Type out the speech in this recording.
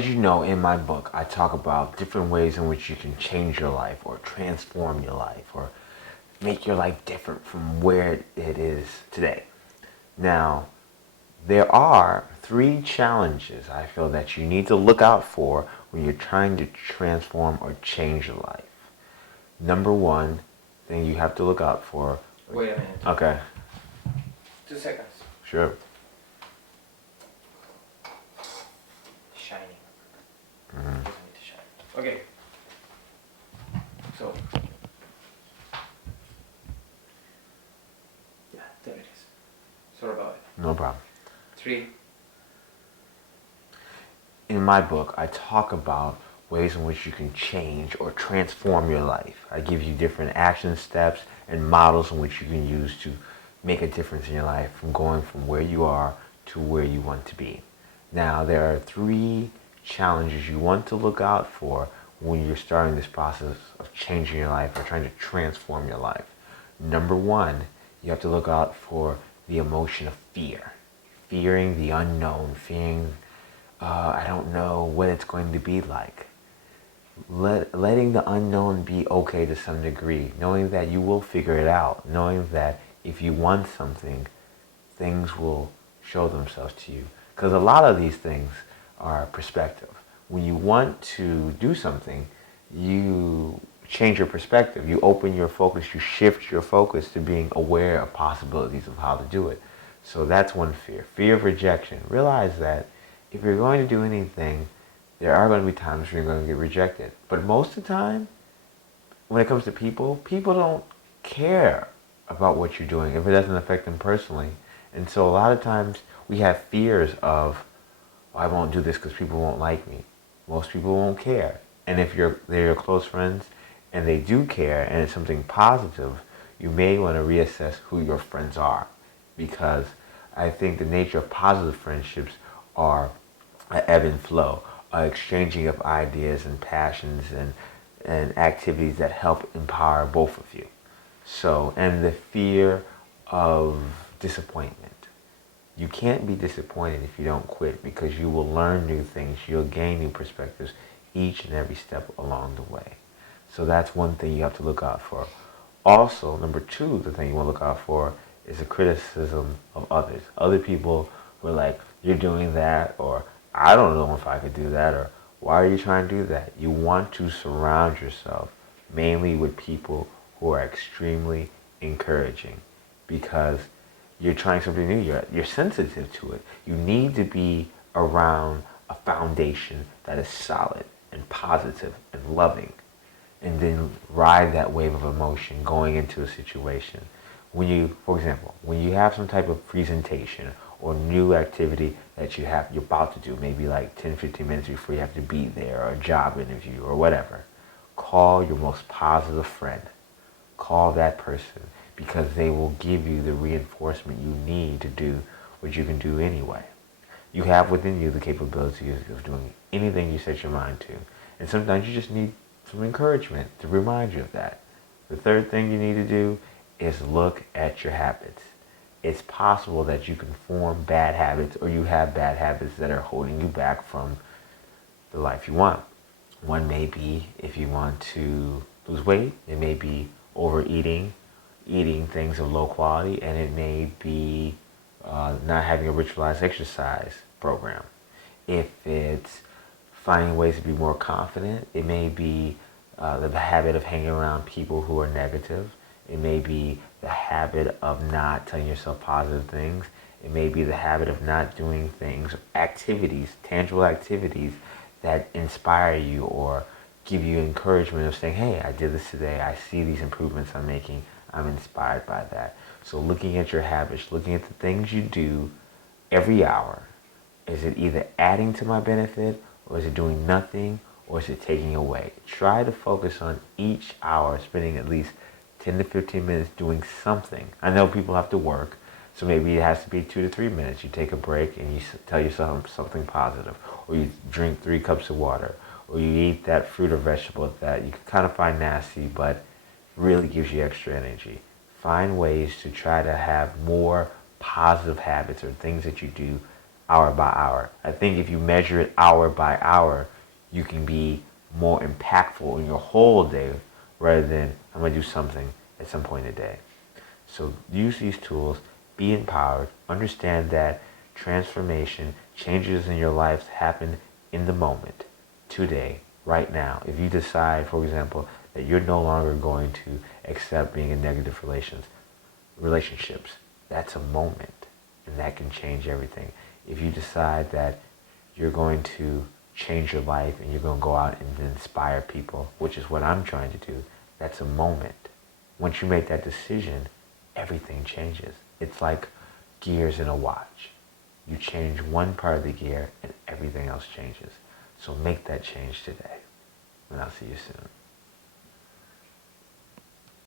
as you know, in my book, I talk about different ways in which you can change your life or transform your life or make your life different from where it is today. Now, there are three challenges I feel that you need to look out for when you're trying to transform or change your life. Number one thing you have to look out for. Wait a minute. Okay. 2 seconds. Sure. Shining. Mm-hmm. Doesn't need to shine. Okay. So. Yeah, there it is. Sorry about it. No problem. 3. In my book, I talk about ways in which you can change or transform your life. I give you different action steps and models in which you can use to make a difference in your life from going from where you are to where you want to be. Now, there are three challenges you want to look out for when you're starting this process of changing your life or trying to transform your life. Number one, you have to look out for the emotion of fear. Fearing the unknown, fearing I don't know what it's going to be like. Letting the unknown be okay to some degree, knowing that you will figure it out, knowing that if you want something, things will show themselves to you. Because a lot of these things are perspective. When you want to do something, you change your perspective. You open your focus, you shift your focus to being aware of possibilities of how to do it. So that's one fear. Fear of rejection. Realize that if you're going to do anything, there are going to be times when you're going to get rejected. But most of the time, when it comes to people don't care about what you're doing if it doesn't affect them personally. And so a lot of times we have fears of, oh, I won't do this because people won't like me. Most people won't care. And if they're your close friends and they do care and it's something positive, you may want to reassess who your friends are. Because I think the nature of positive friendships are an ebb and flow, exchanging of ideas and passions and activities that help empower both of you. So, and the fear of disappointment. You can't be disappointed if you don't quit because you will learn new things, you'll gain new perspectives each and every step along the way. So that's one thing you have to look out for. Also, number two, the thing you want to look out for is the criticism of others. Other people who are like, you're doing that, or I don't know if I could do that, or why are you trying to do that? You want to surround yourself mainly with people who are extremely encouraging because you're trying something new. You're sensitive to it. You need to be around a foundation that is solid and positive and loving, and then ride that wave of emotion going into a situation. When you, for example, when you have some type of presentation or new activity that you're about to do, maybe like 10, 15 minutes before you have to be there, or a job interview or whatever, call your most positive friend. Call that person because they will give you the reinforcement you need to do what you can do anyway. You have within you the capability of doing anything you set your mind to. And sometimes you just need some encouragement to remind you of that. The third thing you need to do is look at your habits. It's possible that you can form bad habits or you have bad habits that are holding you back from the life you want. One may be if you want to lose weight, it may be overeating, eating things of low quality, and it may be not having a ritualized exercise program. If it's finding ways to be more confident, it may be the habit of hanging around people who are negative. It may be the habit of not telling yourself positive things. It may be the habit of not doing things, activities, tangible activities that inspire you or give you encouragement of saying, hey, I did this today. I see these improvements I'm making. I'm inspired by that. So looking at your habits, looking at the things you do every hour, is it either adding to my benefit or is it doing nothing or is it taking away? Try to focus on each hour, spending at least 10 to 15 minutes doing something. I know people have to work, so maybe it has to be 2 to 3 minutes. You take a break and you tell yourself something positive, or you drink 3 cups of water, or you eat that fruit or vegetable that you can kind of find nasty, but really gives you extra energy. Find ways to try to have more positive habits or things that you do hour by hour. I think if you measure it hour by hour, you can be more impactful in your whole day rather than I'm going to do something at some point in the day. So use these tools, be empowered, understand that transformation, changes in your life happen in the moment, today, right now. If you decide, for example, that you're no longer going to accept being in negative relationships, that's a moment, and that can change everything. If you decide that you're going to change your life and you're going to go out and inspire people, which is what I'm trying to do, that's a moment. Once you make that decision, everything changes. It's like gears in a watch. You change one part of the gear and everything else changes. So make that change today. And I'll see you soon.